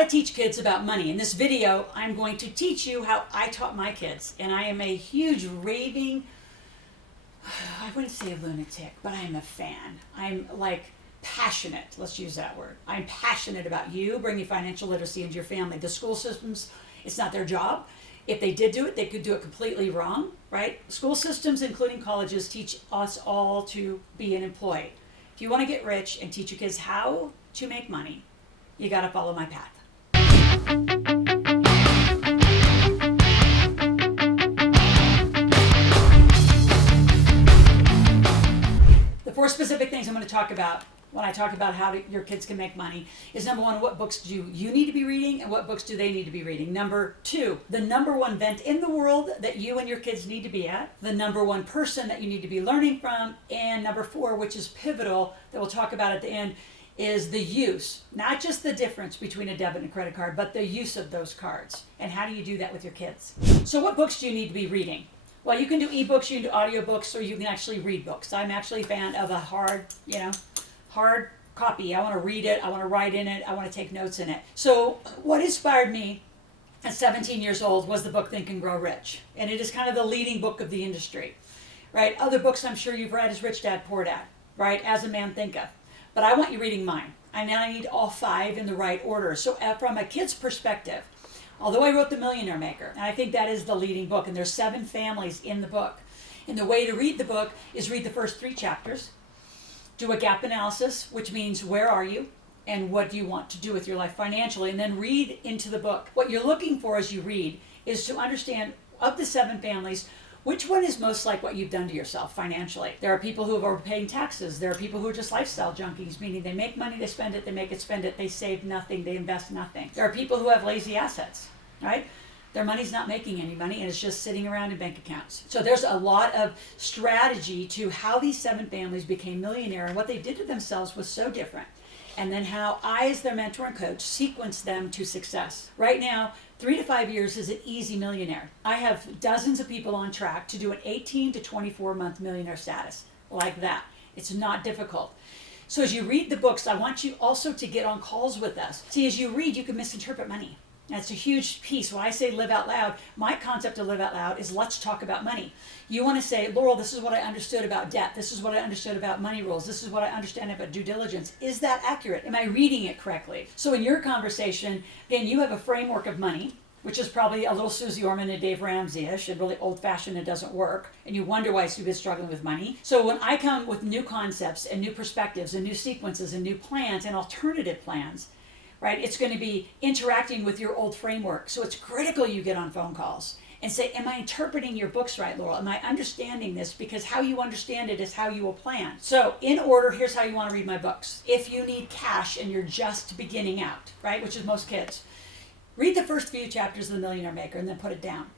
to teach kids about money. In this video, I'm going to teach you how I taught my kids. And I am a huge raving, I wouldn't say a lunatic, but I'm a fan. I'm like passionate, let's use that word. I'm passionate about you bringing financial literacy into your family. The school systems, it's not their job. If they did do it, they could do it completely wrong, right? School systems, including colleges, teach us all to be an employee. If you want to get rich and teach your kids how to make money, you got to follow my path. The 4 specific things I'm going to talk about when I talk about how your kids can make money is, number 1, what books do you need to be reading and what books do they need to be reading? Number 2, the number 1 vent in the world that you and your kids need to be at, the number 1 person that you need to be learning from, and number 4, which is pivotal, that we'll talk about at the end, is the use, not just the difference between a debit and a credit card, but the use of those cards. And how do you do that with your kids? So what books do you need to be reading? Well, you can do ebooks, you can do audiobooks, or you can actually read books. I'm actually a fan of a hard copy. I want to read it, I want to write in it, I want to take notes in it. So what inspired me at 17 years old was the book Think and Grow Rich. And it is kind of the leading book of the industry, right? Other books I'm sure you've read is Rich Dad, Poor Dad, right? As a Man Thinketh. But I want you reading mine. And now I need all 5 in the right order. So from a kid's perspective, although I wrote The Millionaire Maker, and I think that is the leading book, and there's 7 families in the book. And the way to read the book is read the first 3 chapters, do a gap analysis, which means where are you and what do you want to do with your life financially, and then read into the book. What you're looking for as you read is to understand, of the 7 families, which one is most like what you've done to yourself financially? There are people who are overpaying taxes. There are people who are just lifestyle junkies, meaning they make money, they spend it, they make it, spend it, they save nothing, they invest nothing. There are people who have lazy assets, right? Their money's not making any money and it's just sitting around in bank accounts. So there's a lot of strategy to how these 7 families became millionaire, and what they did to themselves was so different. And then how I, as their mentor and coach, sequenced them to success. Right now, 3 to 5 years is an easy millionaire. I have dozens of people on track to do an 18 to 24 month millionaire status, like that. It's not difficult. So as you read the books, I want you also to get on calls with us. See, as you read, you can misinterpret money. That's a huge piece. When I say live out loud, my concept of live out loud is let's talk about money. You want to say, Loral, this is what I understood about debt. This is what I understood about money rules. This is what I understand about due diligence. Is that accurate? Am I reading it correctly? So in your conversation, again, you have a framework of money, which is probably a little Susie Orman and Dave Ramsey-ish and really old-fashioned and doesn't work, and you wonder why you've been struggling with money. So when I come with new concepts and new perspectives and new sequences and new plans and alternative plans, right, it's going to be interacting with your old framework. So it's critical you get on phone calls and say, am I interpreting your books right, Loral? Am I understanding this? Because how you understand it is how you will plan. So in order, here's how you want to read my books. If you need cash and you're just beginning out, right, which is most kids, read the first few chapters of The Millionaire Maker and then put it down.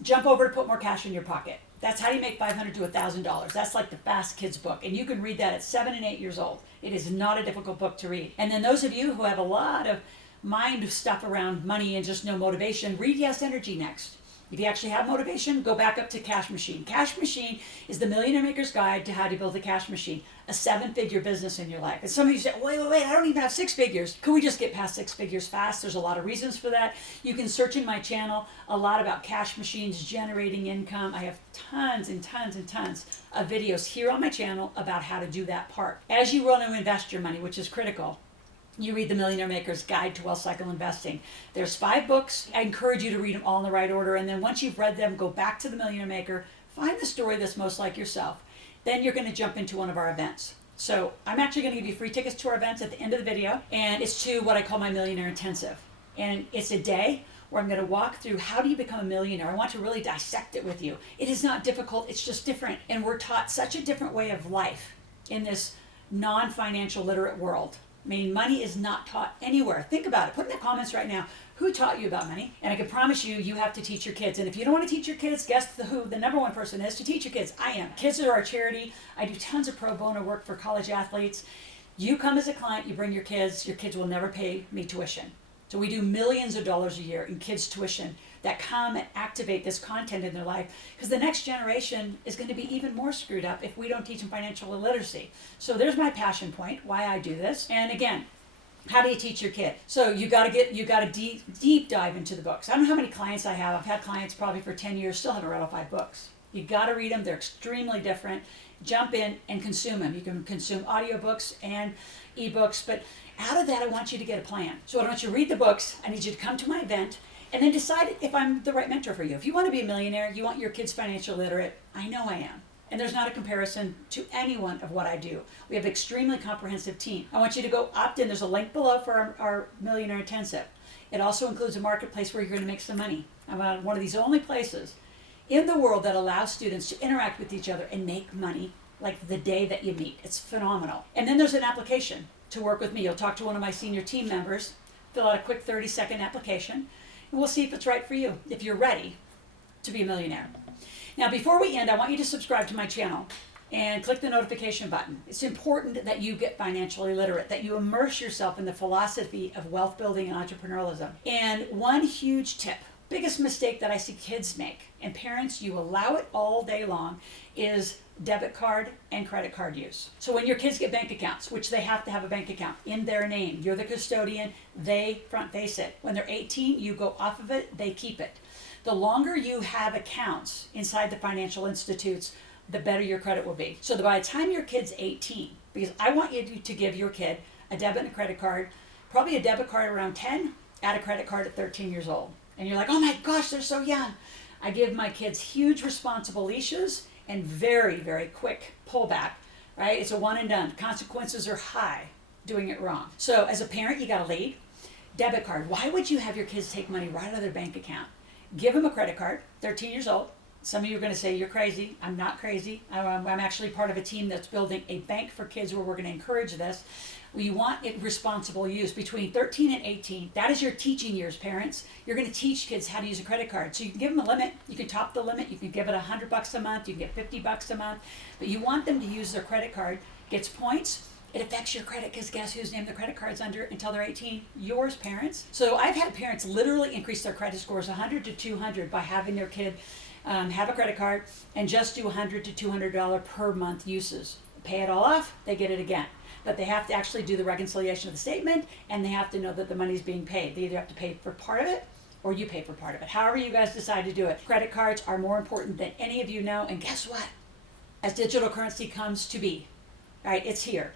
Jump over to Put More Cash in Your Pocket. That's how you make $500 to $1,000. That's like the fast kids book. And you can read that at 7 and 8 years old. It is not a difficult book to read. And then those of you who have a lot of mind stuff around money and just no motivation, read Yes Energy next. If you actually have motivation, go back up to Cash Machine. Cash Machine is the Millionaire Maker's Guide to how to build a cash machine, a 7-figure business in your life. And some of you say, wait, I don't even have 6 figures. Can we just get past 6 figures fast? There's a lot of reasons for that. You can search in my channel a lot about cash machines, generating income. I have tons and tons and tons of videos here on my channel about how to do that part. As you want to invest your money, which is critical, you read The Millionaire Maker's Guide to Wealth Cycle Investing. There's 5 books. I encourage you to read them all in the right order. And then once you've read them, go back to The Millionaire Maker, find the story that's most like yourself. Then you're going to jump into one of our events. So I'm actually going to give you free tickets to our events at the end of the video. And it's to what I call my Millionaire Intensive. And it's a day where I'm going to walk through how do you become a millionaire. I want to really dissect it with you. It is not difficult. It's just different. And we're taught such a different way of life in this non-financial literate world. I mean, money is not taught anywhere. Think about it. Put in the comments right now, who taught you about money? And I can promise you, you have to teach your kids. And if you don't want to teach your kids, guess who the number 1 person is to teach your kids? I am. Kids are our charity. I do tons of pro bono work for college athletes. You come as a client, you bring your kids will never pay me tuition. So we do millions of dollars a year in kids' tuition that come and activate this content in their life, because the next generation is going to be even more screwed up if we don't teach them financial literacy. So there's my passion point, why I do this. And again, How do you teach your kid? So you got to deep dive into the books. I don't know how many clients I have. I've had clients probably for 10 years, still haven't read all 5 books. You got to read them. They're extremely different. Jump in and consume them. You can consume audiobooks and ebooks, but out of that, I want you to get a plan. So I want you to read the books. I need you to come to my event and then decide if I'm the right mentor for you. If you want to be a millionaire, you want your kids financially literate, I know I am. And there's not a comparison to anyone of what I do. We have an extremely comprehensive team. I want you to go opt in. There's a link below for our Millionaire Intensive. It also includes a marketplace where you're going to make some money. I'm one of these only places in the world that allows students to interact with each other and make money like the day that you meet. It's phenomenal. And then there's an application to work with me. You'll talk to one of my senior team members, fill out a quick 30-second application, and we'll see if it's right for you, if you're ready to be a millionaire. Now, before we end, I want you to subscribe to my channel and click the notification button. It's important that you get financially literate, that you immerse yourself in the philosophy of wealth building and entrepreneurialism. And one huge tip, biggest mistake that I see kids make, and parents, you allow it all day long, is debit card and credit card use. So when your kids get bank accounts, which they have to have a bank account in their name, you're the custodian, they front face it. When they're 18, you go off of it, they keep it. The longer you have accounts inside the financial institutes, the better your credit will be. So that by the time your kid's 18, because I want you to give your kid a debit and a credit card, probably a debit card around 10, add a credit card at 13 years old. And you're like, oh my gosh, they're so young. I give my kids huge responsible leashes and very, very quick pullback, right? It's a one and done. Consequences are high doing it wrong. So as a parent, you got to lead. Debit card. Why would you have your kids take money right out of their bank account? Give them a credit card, 13 years old. Some of you are going to say, you're crazy. I'm not crazy. I'm actually part of a team that's building a bank for kids where we're going to encourage this. We want it responsible use between 13 and 18. That is your teaching years, parents. You're going to teach kids how to use a credit card. So you can give them a limit. You can top the limit. You can give it $100 a month. You can get $50 a month. But you want them to use their credit card. Gets points. It affects your credit because guess whose name the credit card's under until they're 18? Yours, parents. So I've had parents literally increase their credit scores 100 to 200 by having their kid have a credit card and just do $100 to $200 per month uses. Pay it all off, they get it again. But they have to actually do the reconciliation of the statement and they have to know that the money's being paid. They either have to pay for part of it or you pay for part of it. However you guys decide to do it. Credit cards are more important than any of you know. And guess what? As digital currency comes to be, right, it's here.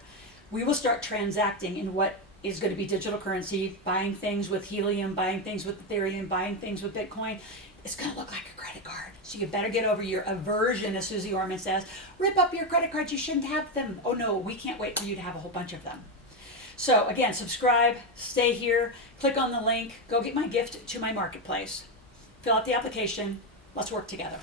We will start transacting in what is going to be digital currency, buying things with Helium, buying things with Ethereum, buying things with Bitcoin. It's going to look like a credit card. So you better get over your aversion, as Susie Orman says. Rip up your credit cards. You shouldn't have them. Oh, no, we can't wait for you to have a whole bunch of them. So, again, subscribe, stay here, click on the link, go get my gift to my marketplace, fill out the application. Let's work together.